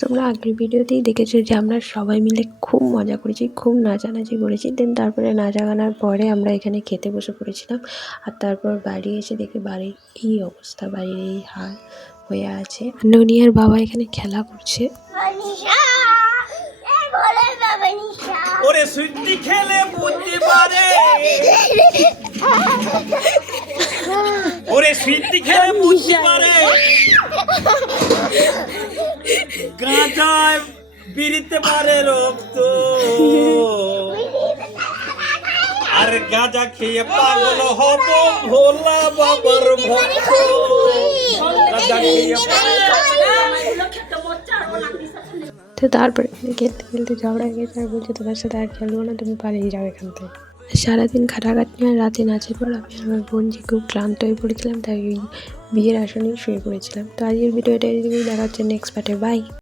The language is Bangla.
তোমরা আগের ভিডিওতেই দেখেছো যে আমরা সবাই মিলে খুব মজা করেছি, খুব নাচানাচি করেছি। দেন তারপরে নাচা গানার পরে আমরা এখানে খেতে বসে পড়েছিলাম। আর তারপর বাড়ি এসে দেখি বাড়ির এই অবস্থা, বাড়ির এই হাল হয়ে আছে। ননিয়ার বাবা এখানে খেলা করছে। ওরে সুইটি খেলে বুঝতে পারে, ওরে সুইটি খেলে বুঝতে পারে, গাঁজায় বিড়িতে পারে রক্ত, আর গাঁজা খেয়ে পাগল হব ভোলা বাবার ভক্ত। গাঁজা খেয়ে তো তারপরে খেলতে খেলতে ঝগড়া গেছে আর বলছে তোমার সাথে আর খেলবো না, তুমি পালিয়ে যাও এখান থেকে। সারাদিন খাটাখাটনি আর রাতে নাচের পর আমি আমার বোন যে খুব ক্লান্ত হয়ে পড়েছিলাম, তাই ওই বিয়ের আসনেই শুয়ে পড়েছিলাম। তো আজকের ভিডিওটা দেখা হচ্ছে নেক্সট পার্টে। বাই।